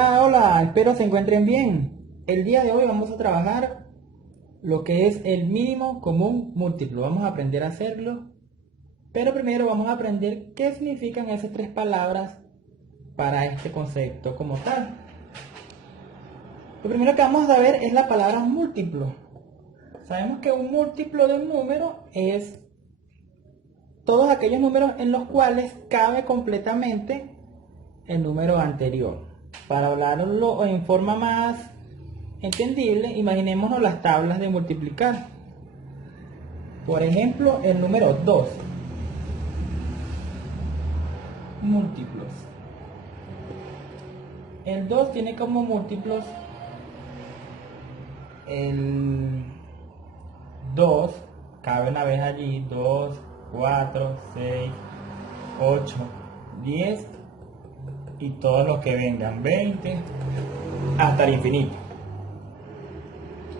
Hola, hola, espero se encuentren bien. El día de hoy vamos a trabajar lo que es el mínimo común múltiplo. Vamos a aprender a hacerlo, pero primero vamos a aprender qué significan esas tres palabras para este concepto como tal. Lo primero que vamos a ver es la palabra múltiplo. Sabemos que un múltiplo de un número es todos aquellos números en los cuales cabe completamente el número anterior. Para hablarlo en forma más entendible, imaginémonos las tablas de multiplicar. Por ejemplo, el número 2. Múltiplos. El 2 tiene como múltiplos el 2, cabe una vez allí, 2, 4, 6, 8, 10 y todos los que vengan, 20 hasta el infinito.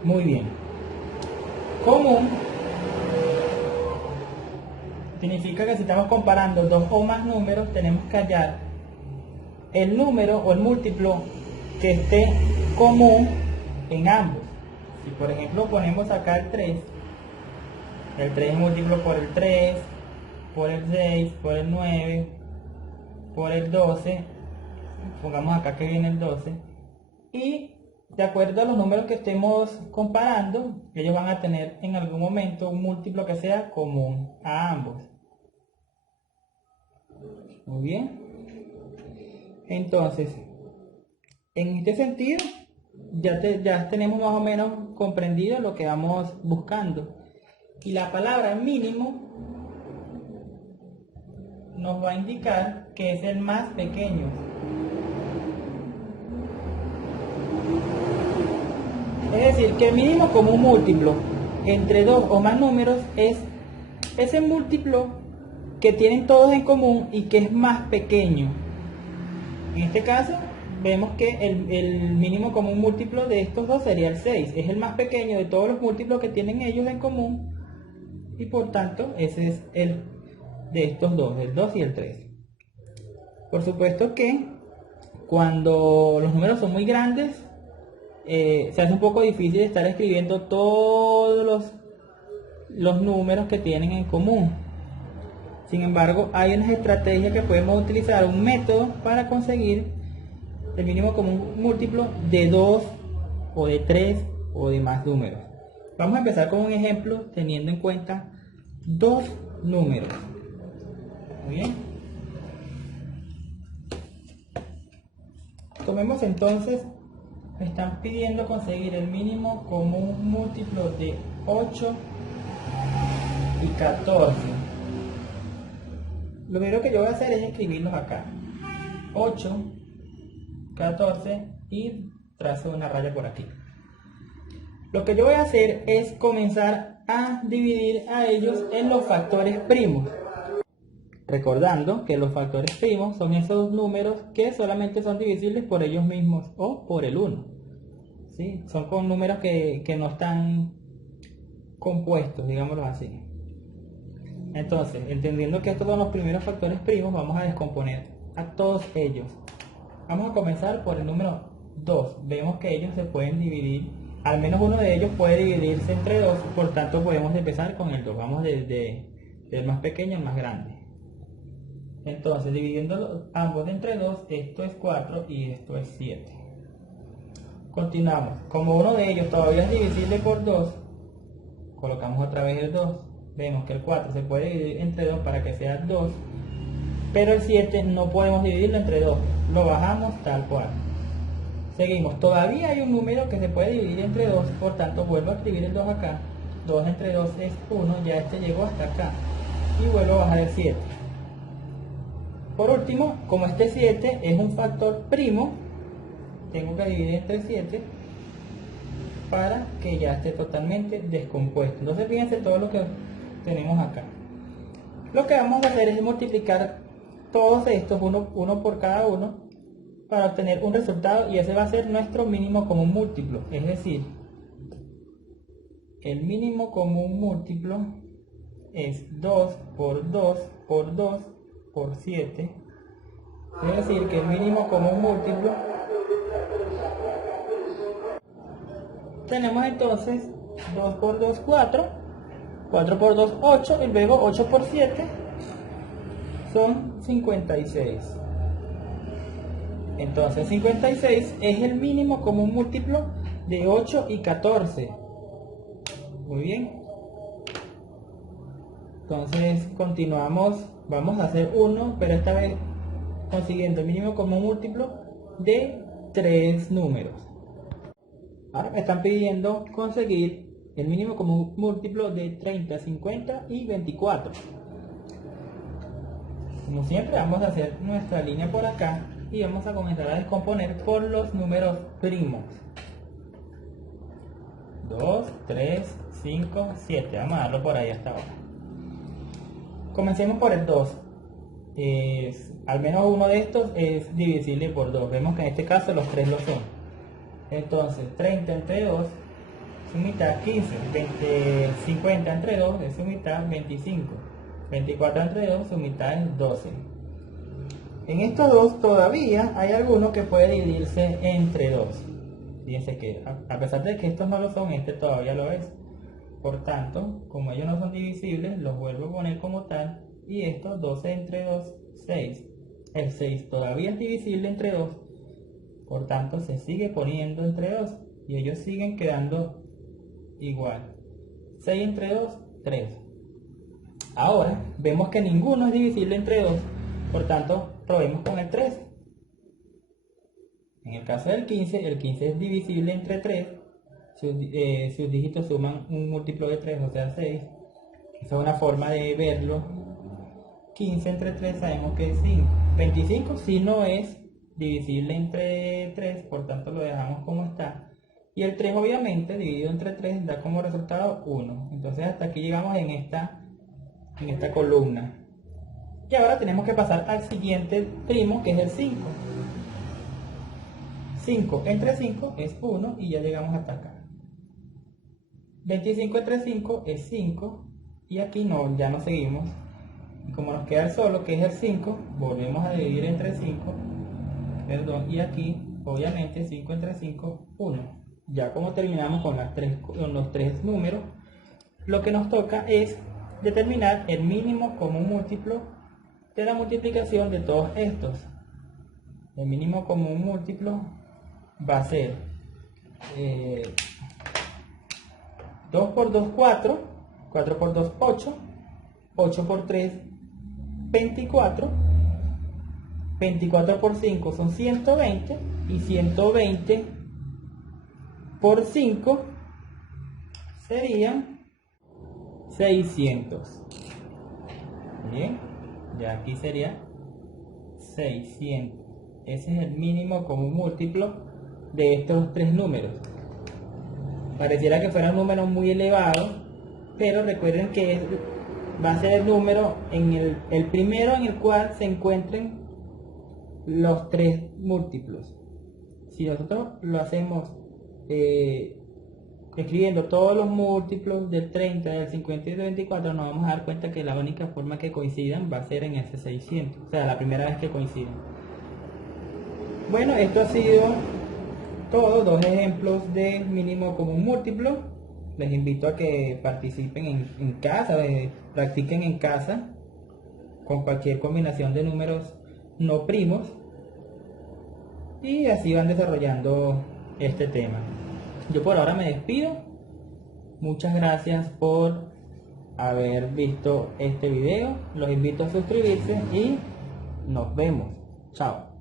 Muy bien. Común significa que si estamos comparando dos o más números, tenemos que hallar el número o el múltiplo que esté común en ambos. Si por ejemplo ponemos acá el 3 es múltiplo por el 3, por el 6, por el 9, por el 12, pongamos acá que viene el 12, y de acuerdo a los números que estemos comparando, ellos van a tener en algún momento un múltiplo que sea común a ambos. Muy bien. Entonces, en este sentido, ya tenemos más o menos comprendido lo que vamos buscando. Y la palabra mínimo nos va a indicar que es el más pequeño. Es decir, que el mínimo como un múltiplo entre dos o más números es ese múltiplo que tienen todos en común y que es más pequeño. En este caso, vemos que el mínimo común múltiplo de estos dos sería el 6. Es el más pequeño de todos los múltiplos que tienen ellos en común y por tanto ese es el de estos dos, el 2 y el 3. Por supuesto que cuando los números son muy grandes, se hace un poco difícil estar escribiendo todos los números que tienen en común. Sin embargo, hay unas estrategias que podemos utilizar, un método para conseguir el mínimo común múltiplo de 2 o de 3 o de más números. Vamos a empezar con un ejemplo teniendo en cuenta dos números. Muy bien. Tomemos entonces, me están pidiendo conseguir el mínimo común múltiplo de 8 y 14. Lo primero que yo voy a hacer es escribirlos acá. 8, 14 y trazo una raya por aquí. Lo que yo voy a hacer es comenzar a dividir a ellos en los factores primos. Recordando que los factores primos son esos números que solamente son divisibles por ellos mismos o por el 1. ¿Sí? Son con números que no están compuestos, digámoslo así. Entonces, entendiendo que estos son los primeros factores primos, vamos a descomponer a todos ellos. Vamos a comenzar por el número 2. Vemos que ellos se pueden dividir, al menos uno de ellos puede dividirse entre 2, por tanto podemos empezar con el 2. Vamos desde el más pequeño al más grande. Entonces, dividiendo ambos entre 2, esto es 4 y esto es 7. Continuamos. Como uno de ellos todavía es divisible por 2, colocamos otra vez el 2. Vemos que el 4 se puede dividir entre 2 para que sea 2, pero el 7 no podemos dividirlo entre 2, lo bajamos tal cual. Seguimos, todavía hay un número que se puede dividir entre 2, por tanto vuelvo a escribir el 2 acá. 2 entre 2 es 1, ya este llegó hasta acá, y vuelvo a bajar el 7. Por último, como este 7 es un factor primo, tengo que dividir entre 7 para que ya esté totalmente descompuesto. Entonces fíjense todo lo que tenemos acá. Lo que vamos a hacer es multiplicar todos estos uno por cada uno para obtener un resultado, y ese va a ser nuestro mínimo común múltiplo. Es decir, el mínimo común múltiplo es 2 por 2 por 2 por 7. Es decir, que el mínimo común múltiplo Tenemos entonces 2 por 2, 4, 4 por 2, 8, y luego 8 por 7 son 56. Entonces 56 es el mínimo común múltiplo de 8 y 14. Muy bien. Entonces continuamos, vamos a hacer uno, pero esta vez consiguiendo el mínimo común múltiplo de 3 números. Ahora me están pidiendo conseguir el mínimo común múltiplo de 30, 50 y 24. Como siempre, vamos a hacer nuestra línea por acá y vamos a comenzar a descomponer por los números primos. 2, 3, 5, 7. Vamos a darlo por ahí hasta ahora. Comencemos por el 2. Al menos uno de estos es divisible por 2. Vemos que en este caso los 3 lo son. Entonces 30 entre 2 es su mitad 15. 50 entre 2 es su mitad 25. 24 entre 2 su mitad es 12. En estos dos todavía hay alguno que puede dividirse entre 2. Fíjense que a pesar de que estos no lo son, este todavía lo es. Por tanto, como ellos no son divisibles, los vuelvo a poner como tal. Y esto, 12 entre 2, 6. El 6 todavía es divisible entre 2. Por tanto, se sigue poniendo entre 2. Y ellos siguen quedando igual. 6 entre 2, 3. Ahora, vemos que ninguno es divisible entre 2. Por tanto, probemos con el 3. En el caso del 15, el 15 es divisible entre 3. Sus dígitos suman un múltiplo de 3, o sea 6. Esa es una forma de verlo. 15 entre 3 sabemos que es 5. 25 si no es divisible entre 3, por tanto lo dejamos como está. Y el 3 obviamente dividido entre 3 da como resultado 1. Entonces hasta aquí llegamos en esta columna. Y ahora tenemos que pasar al siguiente primo, que es el 5. 5 entre 5 es 1 y ya llegamos hasta acá. 25 entre 5 es 5 y aquí no, ya no seguimos. Y como nos queda el solo, que es el 5, volvemos a dividir entre 5. Perdón, y aquí, obviamente, 5 entre 5, 1. Ya como terminamos con los tres números, lo que nos toca es determinar el mínimo común múltiplo de la multiplicación de todos estos. El mínimo común múltiplo va a ser 2 por 2, 4, 4 por 2, 8, 8 por 3, 24, 24 por 5 son 120 y 120 por 5 serían 600. Bien, ya aquí sería 600. Ese es el mínimo común múltiplo de estos tres números. Pareciera que fuera un número muy elevado, pero recuerden que va a ser el número el primero en el cual se encuentren los tres múltiplos. Si nosotros lo hacemos escribiendo todos los múltiplos del 30, del 50 y del 24, nos vamos a dar cuenta que la única forma que coincidan va a ser en ese 600, o sea, la primera vez que coinciden. Bueno, esto ha sido todo, dos ejemplos de mínimo común múltiplo. Les invito a que participen en casa, practiquen en casa con cualquier combinación de números no primos y así van desarrollando este tema. Yo por ahora me despido. Muchas gracias por haber visto este video. Los invito a suscribirse y nos vemos. Chao.